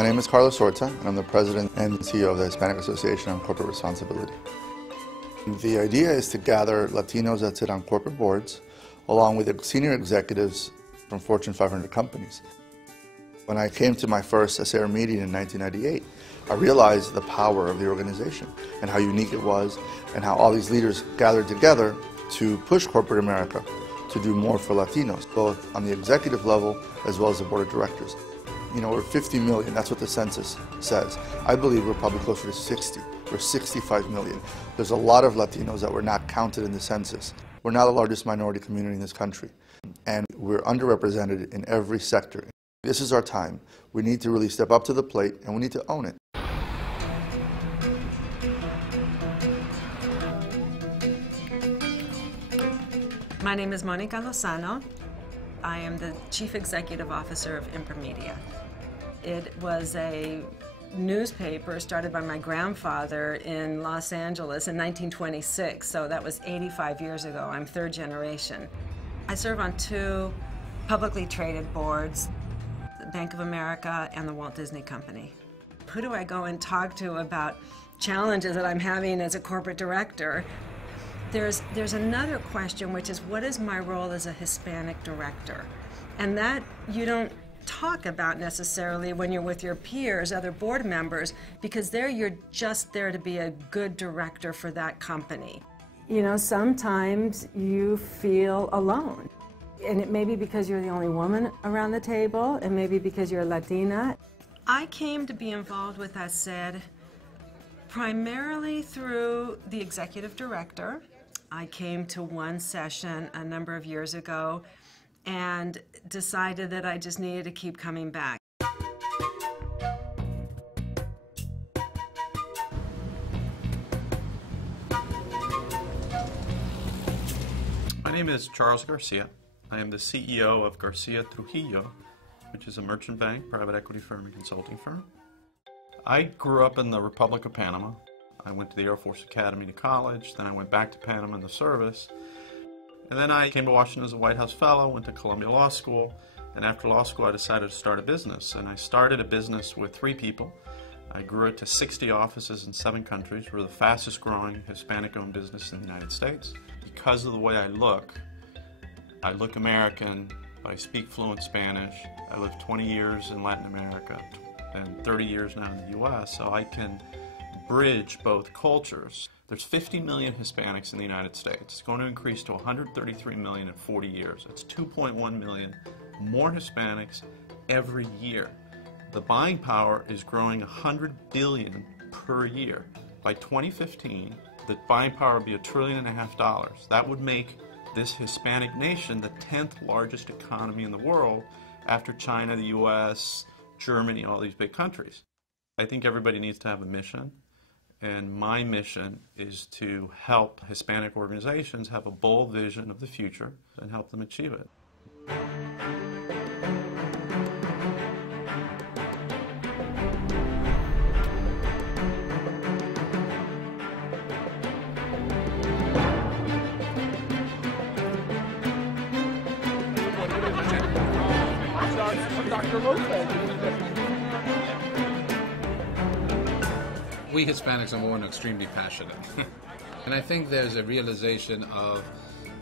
My name is Carlos Horta, and I'm the President and CEO of the Hispanic Association on Corporate Responsibility. The idea is to gather Latinos that sit on corporate boards, along with senior executives from Fortune 500 companies. When I came to my first HACR meeting in 1998, I realized the power of the organization and how unique it was, and how all these leaders gathered together to push corporate America to do more for Latinos, both on the executive level as well as the board of directors. You know, we're 50 million, that's what the census says. I believe we're probably closer to 60. We're 65 million. There's a lot of Latinos that were not counted in the census. We're now the largest minority community in this country, and we're underrepresented in every sector. This is our time. We need to really step up to the plate, and we need to own it. My name is Monica Lozano. I am the Chief Executive Officer of Imprimedia. It was a newspaper started by my grandfather in Los Angeles in 1926, so that was 85 years ago. I'm third generation. I serve on two publicly traded boards, the Bank of America and the Walt Disney Company. Who do I go and talk to about challenges that I'm having as a corporate director? There's another question, which is, what is my role as a Hispanic director? And that you don't talk about necessarily when you're with your peers, other board members, because there you're just there to be a good director for that company. You know, sometimes you feel alone. And it may be because you're the only woman around the table, and maybe because you're Latina. I came to be involved with HACR primarily through the executive director. I came to one session a number of years ago and decided that I just needed to keep coming back. My name is Charles Garcia. I am the CEO of Garcia Trujillo, which is a merchant bank, private equity firm, and consulting firm. I grew up in the Republic of Panama. I went to the Air Force Academy to college, then I went back to Panama in the service. And then I came to Washington as a White House Fellow, went to Columbia Law School, and after law school I decided to start a business. And I started a business with 3 people. I grew it to 60 offices in 7 countries. We're the fastest growing Hispanic-owned business in the United States. Because of the way I look American, I speak fluent Spanish. I lived 20 years in Latin America and 30 years now in the US, so I can bridge both cultures. There's 50 million Hispanics in the United States. It's going to increase to 133 million in 40 years. That's 2.1 million more Hispanics every year. The buying power is growing 100 billion per year. By 2015, the buying power would be $1.5 trillion. That would make this Hispanic nation the 10th largest economy in the world after China, the US, Germany, all these big countries. I think everybody needs to have a mission. And my mission is to help Hispanic organizations have a bold vision of the future and help them achieve it. We Hispanics are born extremely passionate. And I think there's a realization of,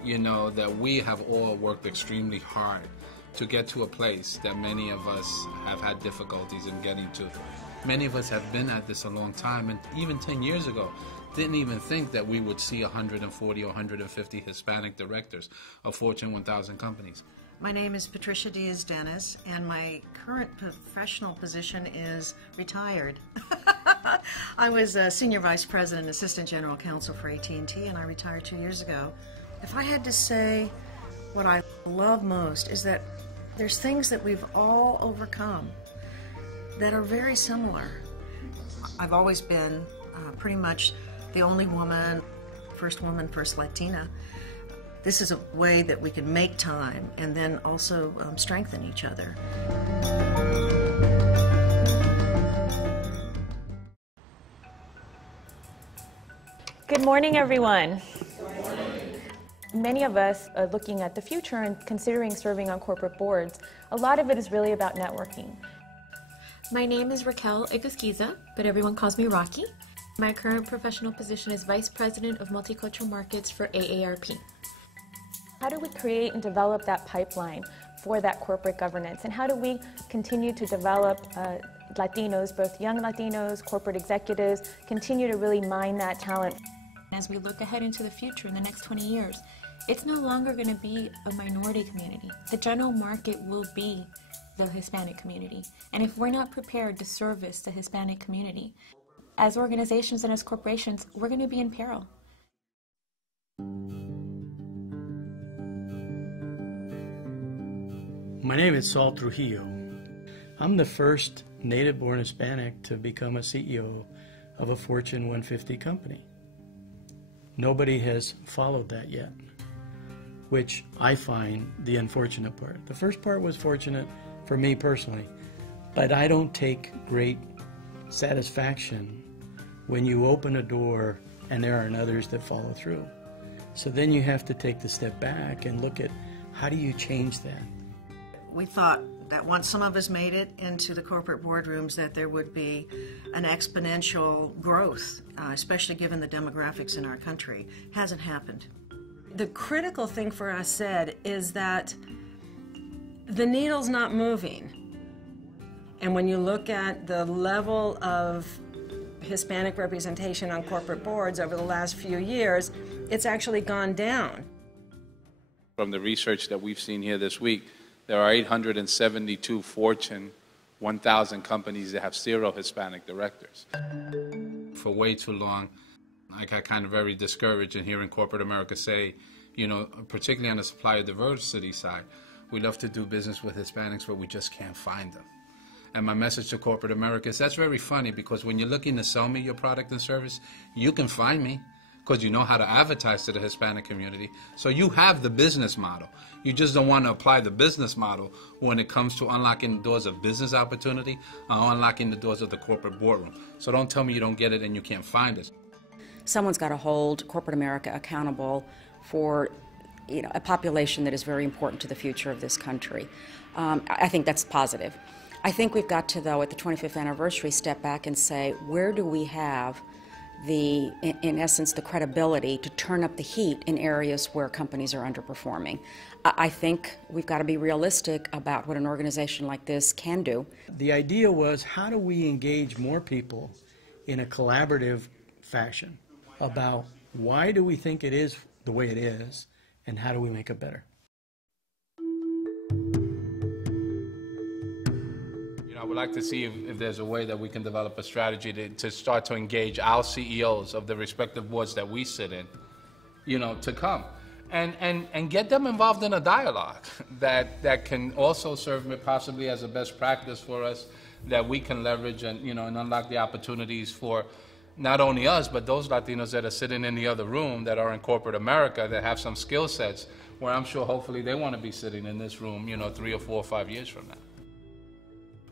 you know, that we have all worked extremely hard to get to a place that many of us have had difficulties in getting to. Many of us have been at this a long time, and even 10 years ago, didn't even think that we would see 140 or 150 Hispanic directors of Fortune 1000 companies. My name is Patricia Diaz-Dennis, and my current professional position is retired. I was a Senior Vice President and Assistant General Counsel for AT&T, and I retired 2 years ago. If I had to say what I love most is that there's things that we've all overcome that are very similar. I've always been pretty much the only woman, first Latina. This is a way that we can make time and then also strengthen each other. Good morning, everyone. Many of us are looking at the future and considering serving on corporate boards. A lot of it is really about networking. My name is Raquel Egusquiza, but everyone calls me Rocky. My current professional position is Vice President of Multicultural Markets for AARP. How do we create and develop that pipeline for that corporate governance? And how do we continue to develop Latinos, both young Latinos, corporate executives, continue to really mine that talent? As we look ahead into the future in the next 20 years, it's no longer going to be a minority community. The general market will be the Hispanic community. And if we're not prepared to service the Hispanic community, as organizations and as corporations, we're going to be in peril. My name is Saul Trujillo. I'm the first native-born Hispanic to become a CEO of a Fortune 150 company. Nobody has followed that yet, which I find the unfortunate part. The first part was fortunate for me personally, but I don't take great satisfaction when you open a door and there aren't others that follow through. So then you have to take the step back and look at how do you change that. We thought that once some of us made it into the corporate boardrooms that there would be an exponential growth, especially given the demographics in our country. Hasn't happened. The critical thing for us, Sid, is that the needle's not moving. And when you look at the level of Hispanic representation on corporate boards over the last few years, it's actually gone down. From the research that we've seen here this week, there are 872 Fortune 1,000 companies that have 0 Hispanic directors. For way too long, I got kind of very discouraged in hearing corporate America say, you know, particularly on the supplier diversity side, we love to do business with Hispanics, but we just can't find them. And my message to corporate America is that's very funny, because when you're looking to sell me your product and service, you can find me because you know how to advertise to the Hispanic community. So you have the business model. You just don't want to apply the business model when it comes to unlocking the doors of business opportunity or unlocking the doors of the corporate boardroom. So don't tell me you don't get it and you can't find it. Someone's got to hold corporate America accountable for a population that is very important to the future of this country. I think that's positive. I think we've got to, though, at the 25th anniversary, step back and say, where do we have in essence, the credibility to turn up the heat in areas where companies are underperforming? I think we've got to be realistic about what an organization like this can do. The idea was, how do we engage more people in a collaborative fashion about why do we think it is the way it is, and how do we make it better? I would like to see if there's a way that we can develop a strategy to start to engage our CEOs of the respective boards that we sit in, to come and get them involved in a dialogue that can also serve possibly as a best practice for us that we can leverage and unlock the opportunities for not only us, but those Latinos that are sitting in the other room that are in corporate America that have some skill sets where I'm sure hopefully they want to be sitting in this room, 3 or 4 or 5 years from now.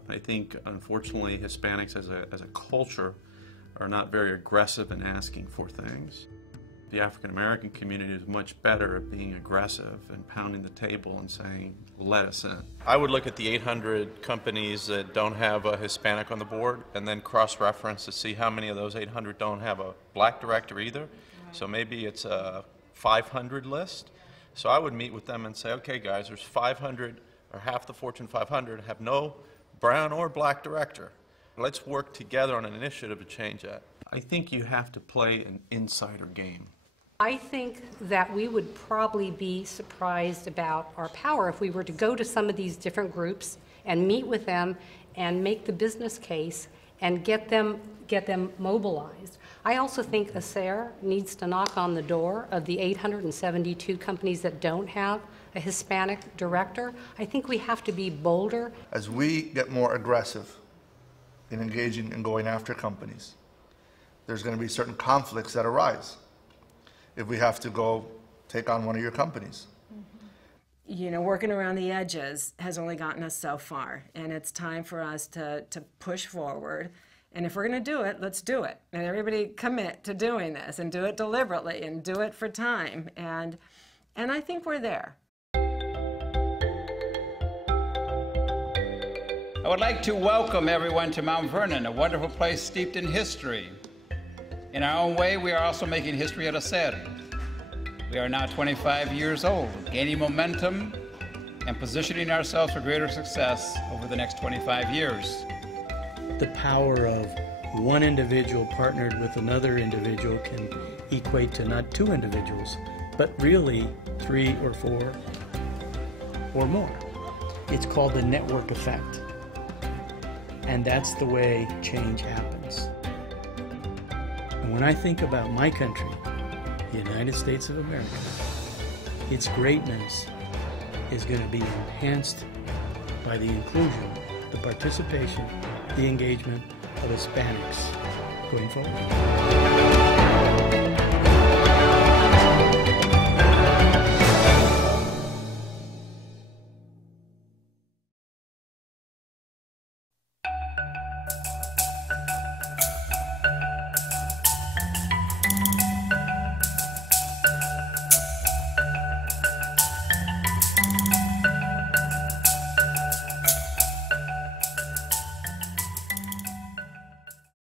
I think, unfortunately, Hispanics as a culture are not very aggressive in asking for things. The African American community is much better at being aggressive and pounding the table and saying, let us in. I would look at the 800 companies that don't have a Hispanic on the board and then cross-reference to see how many of those 800 don't have a black director either. So maybe it's a 500 list. So I would meet with them and say, okay guys, there's 500 or half the Fortune 500 have no brown or black director. Let's work together on an initiative to change that. I think you have to play an insider game. I think that we would probably be surprised about our power if we were to go to some of these different groups and meet with them and make the business case and get them mobilized. I also think HACR needs to knock on the door of the 872 companies that don't have a Hispanic director. I think we have to be bolder. As we get more aggressive in engaging and going after companies, there's going to be certain conflicts that arise if we have to go take on one of your companies. Working around the edges has only gotten us so far, and it's time for us to push forward. And if we're going to do it, let's do it. And everybody commit to doing this and do it deliberately and do it for time. And I think we're there. I would like to welcome everyone to Mount Vernon, a wonderful place steeped in history. In our own way, we are also making history at HACR. We are now 25 years old, gaining momentum and positioning ourselves for greater success over the next 25 years. The power of one individual partnered with another individual can equate to not two individuals, but really 3 or 4 or more. It's called the network effect. And that's the way change happens. And when I think about my country, the United States of America, its greatness is going to be enhanced by the inclusion, the participation, the engagement of Hispanics going forward.